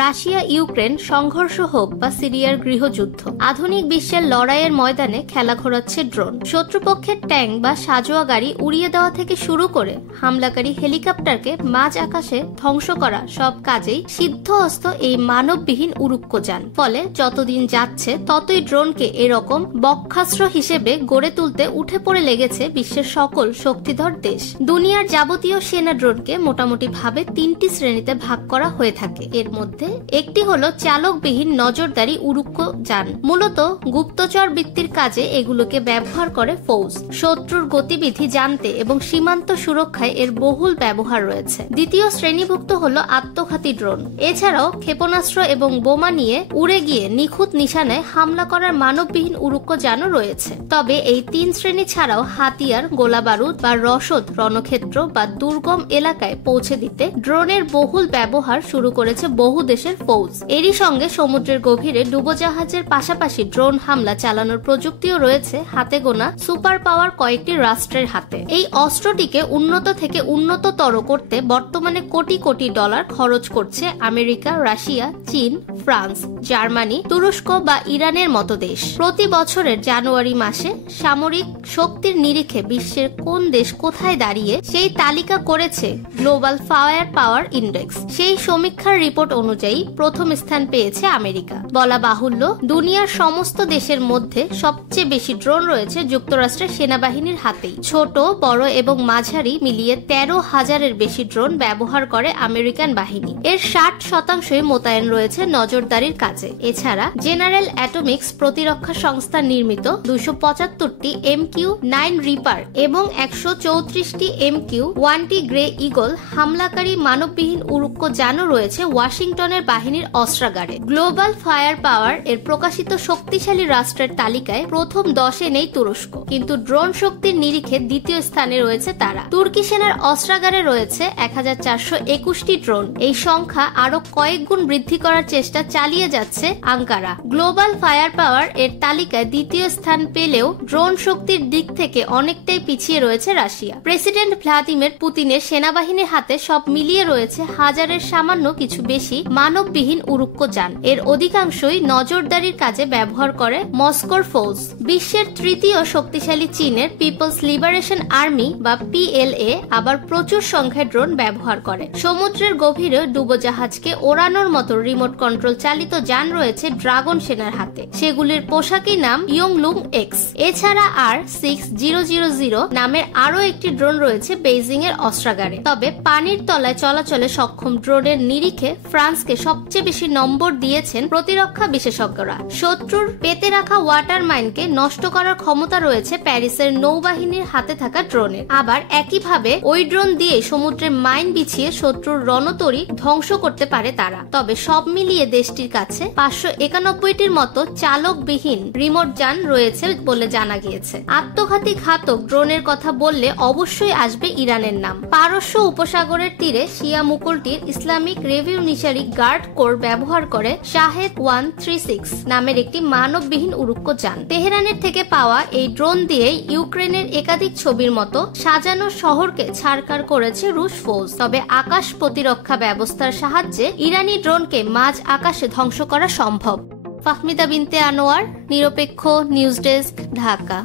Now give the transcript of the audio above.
Russia Ukraine সংঘর্ষ হোক বা সিরিয়ার গৃহযুদ্ধ, আধুনিক বিশ্বের লড়াইয়ের ময়দানে খেলা ঘোরাচ্ছে ড্রোন। শত্রুপক্ষের ট্যাঙ্ক বা সাজোয়া গাড়ি উড়িয়ে দেওয়া থেকে শুরু করে হামলাকারী হেলিকপ্টারকে মাঝ আকাশে ধ্বংস করা সব কাজেই সিদ্ধহস্ত এই মানববিহীন উড়ুক্কযান। ফলে যতদিন যাচ্ছে ততই ড্রোনকে এরকম বক্ষাস্ত্র হিসেবে গড়ে তুলতে উঠে পড়ে লেগেছে বিশ্বের সকল শক্তিধর দেশ। দুনিয়ার যাবতীয় সেনা ড্রোনকে মোটামুটি ভাবে 3টি শ্রেণীতে ভাগ করা হয়ে থাকে। এর মধ্যে একটি হলো চালকবিহীন নজরদারি উড়ুক্কযান। মূলত গুপ্তচর বৃত্তির কাজে এগুলোকে ব্যবহার করে ফৌজ। শত্রুর গতিবিধি জানতে এবং সীমান্ত সুরক্ষায় এর বহুল ব্যবহার রয়েছে। দ্বিতীয় শ্রেণীভুক্ত হলো আত্মঘাতী ড্রোন। এছাড়াও ক্ষেপণাস্ত্র এবং বোমা নিয়ে উড়ে গিয়ে নিখুঁত নিশানায় হামলা করার মানববিহীন উড়ুক্কযানও রয়েছে। তবে এই 3 শ্রেণী ছাড়াও হাতিয়ার, গোলাবারুদ বা রসদ রণক্ষেত্র বা দুর্গম এলাকায় পৌঁছে দিতে ড্রোনের বহুল ব্যবহার শুরু করেছে বহু দেশের ফৌজ। এরই সঙ্গে সমুদ্রের গভীরে ডুবোজাহাজের পাশাপাশি ড্রোন হামলা চালানোর প্রযুক্তিও রয়েছে হাতে গোনা সুপার পাওয়ার কয়েকটি রাষ্ট্রের হাতে। এই অস্ত্রটিকে উন্নত থেকে উন্নততর করতে বর্তমানে কোটি কোটি ডলার খরচ করছে আমেরিকা, রাশিয়া, চীন, ফ্রান্স, জার্মানি, তুরস্ক বা ইরানের মতো দেশ। প্রতি বছরের জানুয়ারি মাসে সামরিক শক্তির নিরিখে বিশ্বের কোন দেশ কোথায় দাঁড়িয়ে সেই তালিকা করেছে গ্লোবাল ফায়ার পাওয়ার ইন্ডেক্স। সেই সমীক্ষার রিপোর্ট অনুযায়ী প্রথম স্থান পেয়েছে আমেরিকা। বলা বাহুল্য, দুনিয়ার সমস্ত দেশের মধ্যে সবচেয়ে বেশি ড্রোন রয়েছে যুক্তরাষ্ট্রের সেনাবাহিনীর হাতেই। ছোট, বড় এবং মাঝারি মিলিয়ে 13,000-এর বেশি ড্রোন ব্যবহার করে আমেরিকান বাহিনী। এর 60% মোতায়েন রয়েছে নজরদারির কাজে। এছাড়া জেনারেল অ্যাটমিক্স প্রতিরক্ষা সংস্থা নির্মিত 275টি MQ-9 রিপার এবং 134টি MQ-1টি গ্রে ইগল হামলাকারী মানববিহীন উড়ুক্কযানও রয়েছে ওয়াশিংটনের বাহিনীর অস্ত্রাগারে। গ্লোবাল ফায়ার পাওয়ার এর প্রকাশিত শক্তিশালী রাষ্ট্রের তালিকায় প্রথম 10-এ নেই তুরস্ক, কিন্তু ড্রোন শক্তির নিরিখে দ্বিতীয় স্থানে রয়েছে তারা। তুর্কি সেনার অস্ত্রাগারে রয়েছে 1421টি ড্রোন। এই সংখ্যা আরো কয়েক গুণ বৃদ্ধি করার চেষ্টা চালিয়ে যাচ্ছে আঙ্কারা। গ্লোবাল ফায়ার পাওয়ার এর তালিকায় দ্বিতীয় স্থান পেলেও ড্রোন শক্তির দিক থেকে অনেকটাই পিছিয়ে রয়েছে রাশিয়া। প্রেসিডেন্ট ভ্লাদিমির পুতিনের সেনাবাহিনীর হাতে সব মিলিয়ে রয়েছে হাজারের সামান্য কিছু বেশি মানববিহীন উড়ুক্কযান। এর অধিকাংশই নজরদারির কাজে ব্যবহার করে মস্কোর ফৌজ। বিশ্বের তৃতীয় শক্তিশালী চীনের পিপলস লিবারেশন আর্মি বা PLA আবার প্রচুর সংখ্যায় ড্রোন ব্যবহার করে। সমুদ্রের গভীরে ডুবোজাহাজকে ওড়ানোর মতো রিমোট কন্ট্রোল চালিত যান রয়েছে ড্রাগন সেনার হাতে। সেগুলির পোশাকি নাম ইয়ংলুং এক্স। এছাড়া R-6000 নামের আরো একটি ড্রোন রয়েছে বেইজিং এর অস্ত্রাগারে। তবে পানির তলায় চলাচলে সক্ষম ড্রোনের নিরিখে ফ্রান্সকে সবচেয়ে বেশি নম্বর দিয়েছেন প্রতিরক্ষা বিশেষজ্ঞরা। শত্রুর পেতে রাখা ওয়াটার মাইনকে নষ্ট করার ক্ষমতা রয়েছে প্যারিসের নৌবাহিনীর হাতে থাকা ড্রোনের। আবার একইভাবে ওই ড্রোন দিয়ে সমুদ্রে মাইন বিছিয়ে শত্রুর রণতরী ধ্বংস করতে পারে তারা। তবে সব মিলিয়ে দেশটির কাছে 591টির মতো চালকবিহীন রিমোট যান রয়েছে বলে জানা গিয়েছে। আত্মঘাতী ঘাতক ড্রোনের কথা বললে অবশ্যই আসবে ইরানের নাম। পারস্য উপসাগরের তীরে শিয়া মুকুলটির ইসলামিক রেভলিউশনারি গার্ড কোর ব্যবহার করে শাহেদ 136 নামের একটি মানববিহীন উড়ুক্কযান। তেহরানের থেকে পাওয়া এই ড্রোন দিয়ে ইউক্রেনের একাধিক ছবির মতো সাজানো শহরকে ছাড়খাড় করেছে রুশ ফৌজ। তবে আকাশ প্রতিরক্ষা ব্যবস্থার সাহায্যে ইরানি ড্রোনকে মাঝ আকাশে ধ্বংস করা সম্ভব। ফাহমিদা বিনতে আনোয়ার, নিরপেক্ষ নিউজ ডেস্ক, ঢাকা।